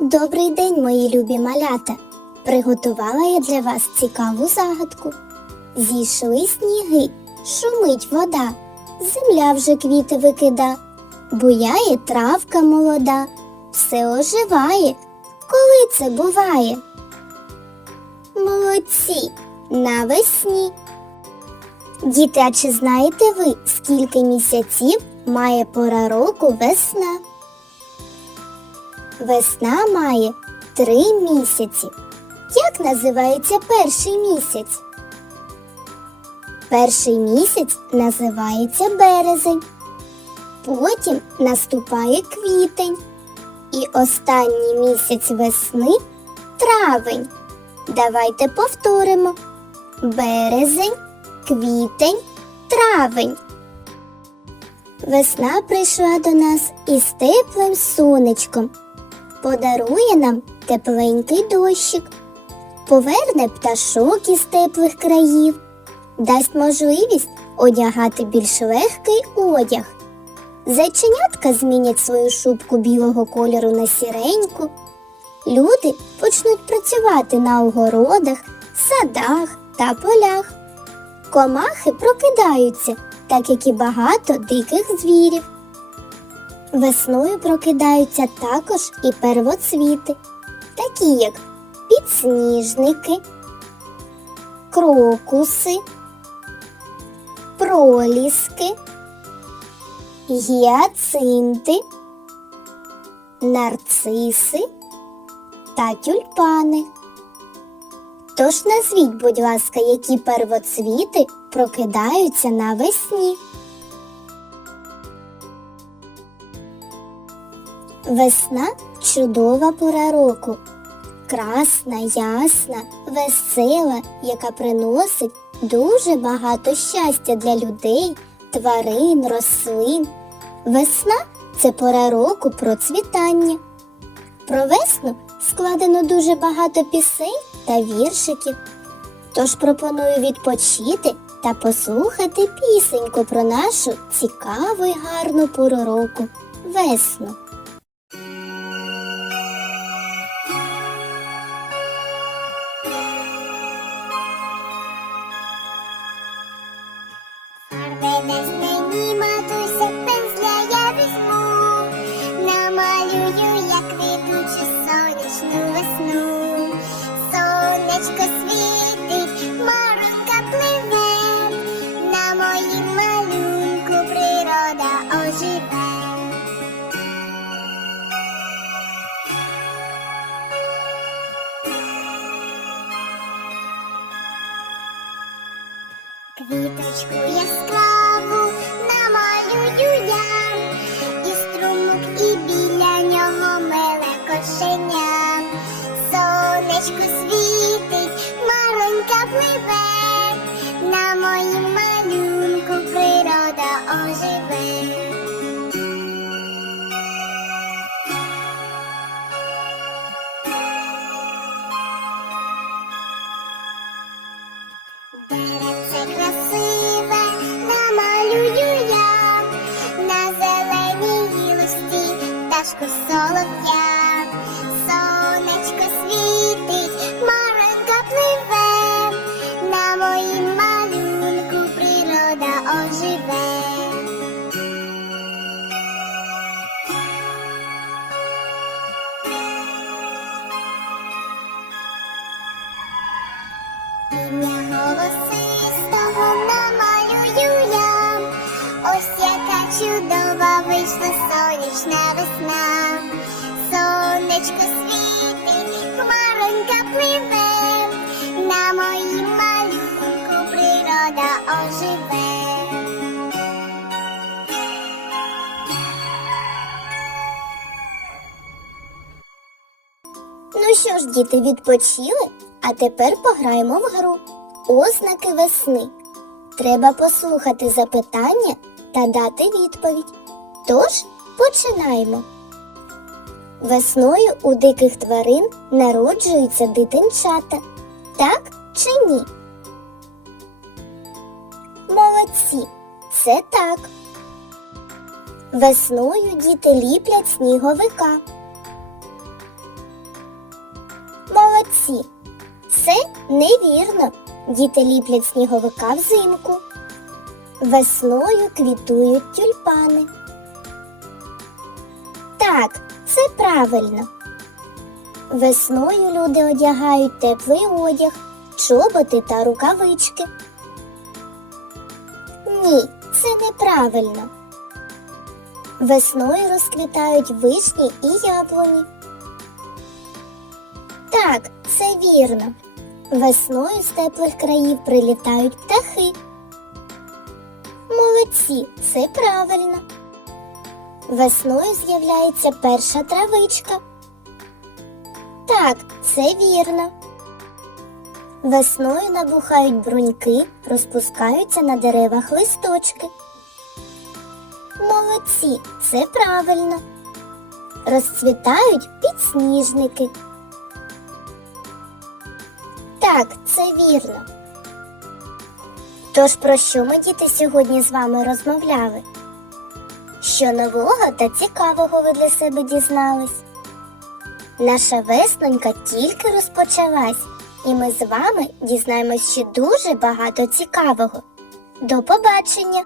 Добрий день, мої любі малята! Приготувала я для вас цікаву загадку. Зійшли сніги, шумить вода, земля вже квіти викида, буяє травка молода, все оживає. Коли це буває? Молодці, навесні. Діти, а чи знаєте ви, скільки місяців має пора року весна? Весна має три місяці. Як називається перший місяць? Перший місяць називається березень. Потім наступає квітень. І останній місяць весни травень. Давайте повторимо. Березень, квітень, травень. Весна прийшла до нас із теплим сонечком подарує нам тепленький дощик, поверне пташок із теплих країв, дасть можливість одягати більш легкий одяг. Зайченятка змінять свою шубку білого кольору на сіреньку. Люди почнуть працювати на огородах, садах та полях. Комахи прокидаються, так як і багато диких звірів. Весною прокидаються також і первоцвіти, такі як підсніжники, крокуси, проліски, гіацинти, нарциси та тюльпани. Тож назвіть, будь ласка, які первоцвіти прокидаються навесні. Весна чудова пора року, красна, ясна, весела, яка приносить дуже багато щастя для людей, тварин, рослин. Весна це пора року процвітання. Про весну складено дуже багато пісень та віршиків. Тож пропоную відпочити та послухати пісеньку про нашу цікаву й гарну пору року весну. Намалюю, як квітучу сонячну весну. Сонечко світить, солов'я. Чудова вийшла сонячна весна. Сонечко світить, хмаронька пливе, на моїм малюнку природа оживе. Ну що ж, діти, відпочили, а тепер пограємо в гру. Ознаки весни. Треба послухати запитання та дати відповідь. Тож починаємо. Весною у диких тварин народжуються дитинчата. Так чи ні? Молодці, це так. Весною діти ліплять сніговика. молодці. Це невірно. Діти ліплять сніговика взимку. Весною квітують тюльпани. Так, це правильно. Весною люди одягають теплий одяг, чоботи та рукавички. Ні, це неправильно. Весною розквітають вишні і яблуні. Так, це вірно. Весною з теплих країв прилітають птахи. Молодці, це правильно. Весною з'являється перша травичка. Так, це вірно. Весною набухають бруньки, розпускаються на деревах листочки. Молодці, це правильно. Розцвітають підсніжники. Так, це вірно. Тож про що ми діти сьогодні з вами розмовляли? Що нового та цікавого ви для себе дізнались? Наша веснонька тільки розпочалась, і ми з вами дізнаємось ще дуже багато цікавого. До побачення!